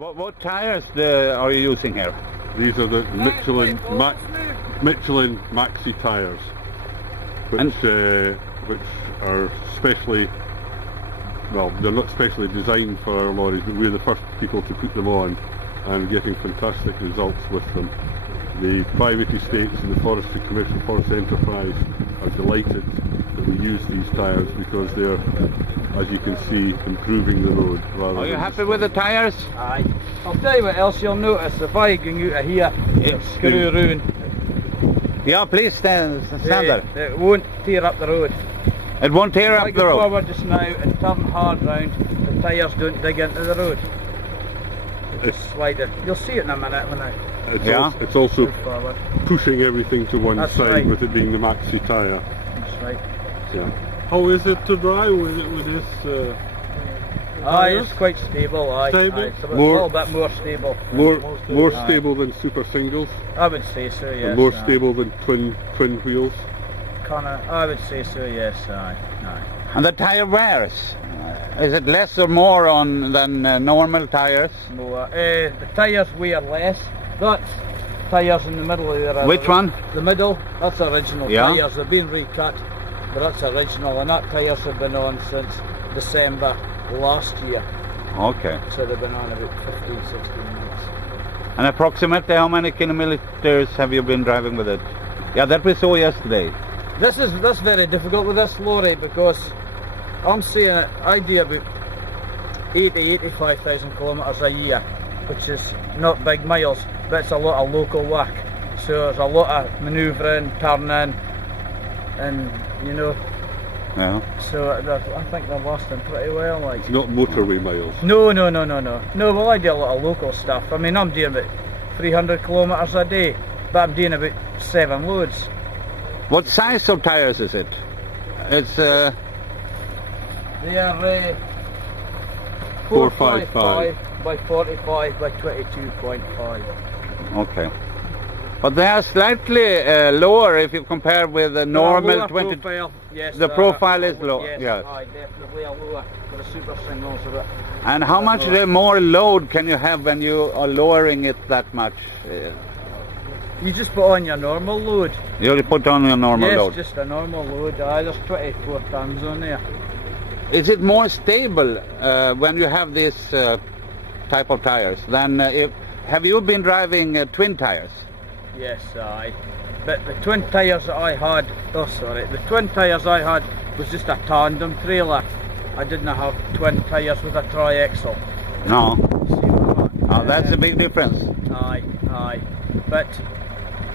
What tires are you using here? These are the Michelin Maxi tyres, which are specially, well, they're not specially designed for our lorries, but we're the first people to put them on and getting fantastic results with them. The private estates and the Forestry Commission, Forest Enterprise are delighted that we use these tyres because they're, as you can see, improving the road. Are you happy with the tyres? Aye. I'll tell you what else you'll notice. If I go out of here and screw around. Yeah, please stand there. It won't tear up the road. It won't tear up the road? If I go forward just now and turn hard round, the tyres don't dig into the road. They just slide it. You'll see it in a minute when I... It's also pushing everything to one side, right, with it being the maxi tyre. That's right. Yeah. How is it to drive with this? It's quite stable. Stable? It's a little bit more stable. More stable than super singles? I would say so, yes. And more stable than twin wheels? I would say so, yes. Aye. And the tyre wears? Is it less or more than normal tyres? More. The tyres wear less. That's tyres in the middle there. Which one? The middle. That's original tyres. They've been recut, but that's original. And that tyres have been on since December last year. Okay. So they've been on about 15, 16 months. And approximately how many kilometers have you been driving with it? Yeah, that we saw yesterday. That's very difficult with this lorry because I'm saying I do about 85,000 kilometres a year, which is not big miles, but it's a lot of local work. So there's a lot of manoeuvring, turning, and you know. Yeah. So I think they're lasting pretty well. Like. It's not motorway miles. No. No, well I do a lot of local stuff. I mean I'm doing about 300 kilometres a day, but I'm doing about 7 loads. What size of tyres is it? It's They are 455 by 45 by 22.5. Okay. But they are slightly lower if you compare with the normal 20. Profile, yes, the profile is low. Yes. Definitely a lower for the super singles of it. And how much more load can you have when you are lowering it that much? You just put on your normal load. You put on your normal load? Yes, just a normal load. There's 24 tons on there. Is it more stable when you have this type of tires than have you been driving twin tires? Yes, aye. But the twin tires that I had, the twin tires I had was just a tandem trailer. I didn't have twin tires with a tri-axle. No. Oh, that's a big difference. Aye. But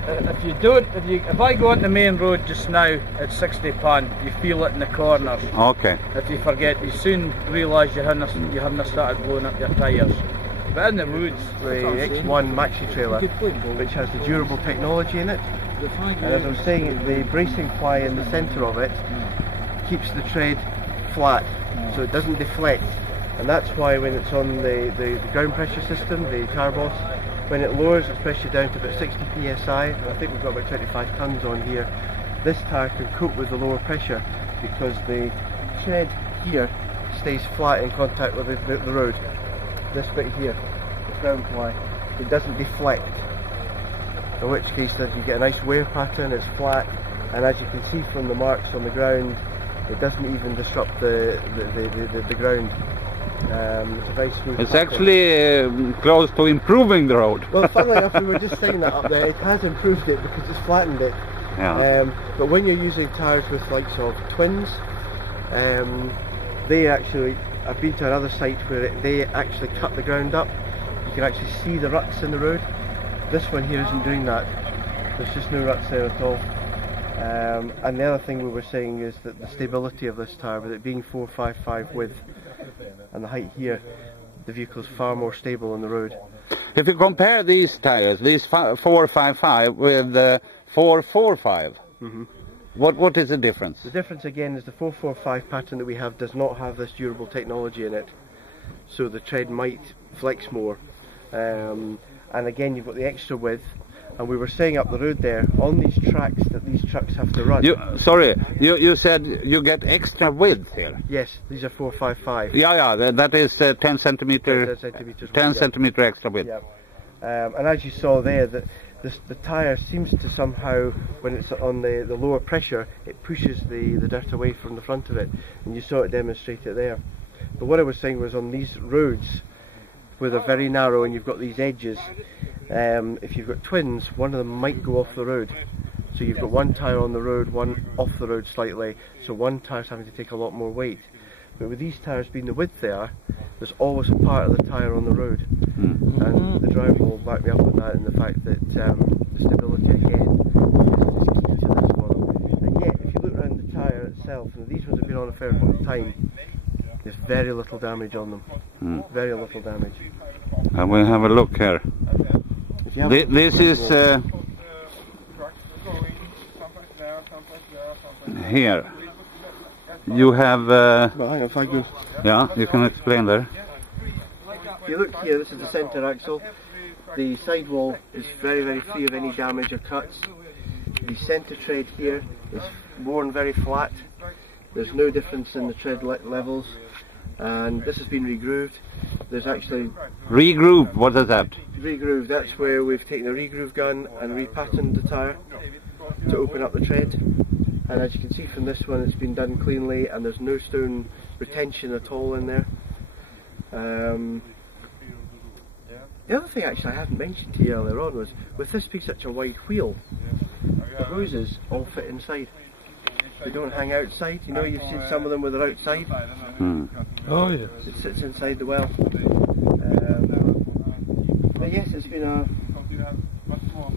if I go on the main road just now at 60 ton, you feel it in the corners. Okay. If you forget, you soon realise you haven't started blowing up your tyres. But in the woods, the X1 maxi trailer, which has the durable technology in it, and as I was saying, the bracing ply in the centre of it keeps the tread flat, so it doesn't deflect. And that's why when it's on the ground pressure system, the Carboss, when it lowers, especially down to about 60 psi, and I think we've got about 25 tons on here, this tyre can cope with the lower pressure because the tread here stays flat in contact with the road. This bit here, the ground ply, it doesn't deflect, in which case you get a nice wear pattern, it's flat, and as you can see from the marks on the ground, it doesn't even disrupt the ground. It's a very smooth It's pattern. actually close to improving the road. Well, funnily enough, we were just saying that up there, it has improved it because it's flattened it. Yeah. But when you're using tyres with likes of twins, they actually, I've been to another site where they actually cut the ground up. You can actually see the ruts in the road. This one here isn't doing that. There's just no ruts there at all. And the other thing we were saying is that the stability of this tyre, with it being 455 width and the height here, the vehicle is far more stable on the road. If you compare these tyres, these 455 with 445, what is the difference? The difference again is the 445 pattern that we have does not have this durable technology in it, so the tread might flex more. And again, you've got the extra width, and we were saying up the road there, on these tracks that these trucks have to run. You said you get extra width here. Yes, these are 455. Yeah, that is 10 centimeter, 10 centimeter extra width. Yeah. And as you saw there, the tyre seems to somehow, when it's on the lower pressure, it pushes the dirt away from the front of it, and you saw it demonstrated there. But what I was saying was, on these roads, where they're very narrow and you've got these edges, if you've got twins, one of them might go off the road. So you've got one tyre on the road, one off the road slightly, so one tyre's having to take a lot more weight. But with these tyres being the width they are, there's always a part of the tyre on the road. And the driver will back me up on that, and the fact that the stability again is key to this model. And yet, if you look around the tyre itself, and these ones have been on a fair bit of time, there's very little damage on them. Very little damage. And we'll have a look here. This is here. You have. Well, hang on, if I go. Yeah, you can explain there. If you look here, this is the centre axle. The sidewall is very, very free of any damage or cuts. The centre tread here is worn very flat. There's no difference in the tread levels, and this has been regrooved. There's actually... Regroove, what is that? Regroove, that's where we've taken a regroove gun and repatterned the tyre to open up the tread. And as you can see from this one, it's been done cleanly, and there's no stone retention at all in there. The other thing actually I hadn't mentioned to you earlier on was, with this being such a wide wheel, the hoses all fit inside. They don't hang outside. You know, you've seen some of them where they're outside. Oh yeah. It sits inside the well. But yes, it's been a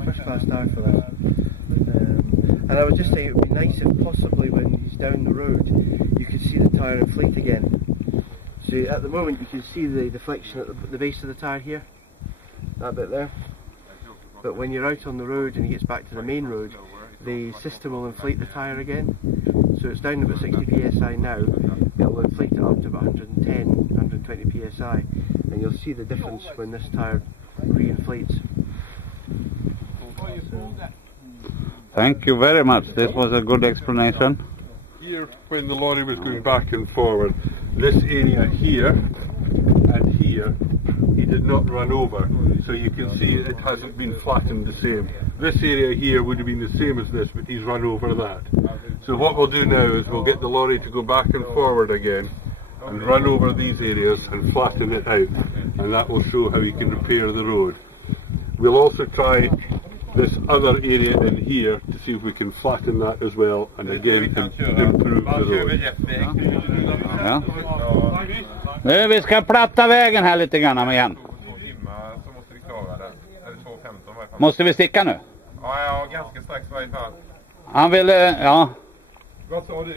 first class start for this. And I was just saying, it would be nice if possibly when he's down the road, you could see the tyre inflate again. So at the moment you can see the deflection at the base of the tyre here, that bit there. But when you're out on the road and he gets back to the main road, the system will inflate the tyre again. So it's down about 60 psi now, it will inflate it up to about 110, 120 psi, and you'll see the difference when this tyre re-inflates. So. Thank you very much, this was a good explanation. Here, when the lorry was going back and forward, this area here and here, he did not run over, so you can see it hasn't been flattened the same. This area here would have been the same as this, but he's run over that. So what we'll do now is we'll get the lorry to go back and forward again and run over these areas and flatten it out, and that will show how he can repair the road. We'll also try this other area in here to see if we can flatten that as well, and again improve the road. Ja. Nu vi ska platta vägen här lite grann igen. Måste vi sticka nu? Ja, ganska strax i varje fall. Han ville, ja. Vad sa du?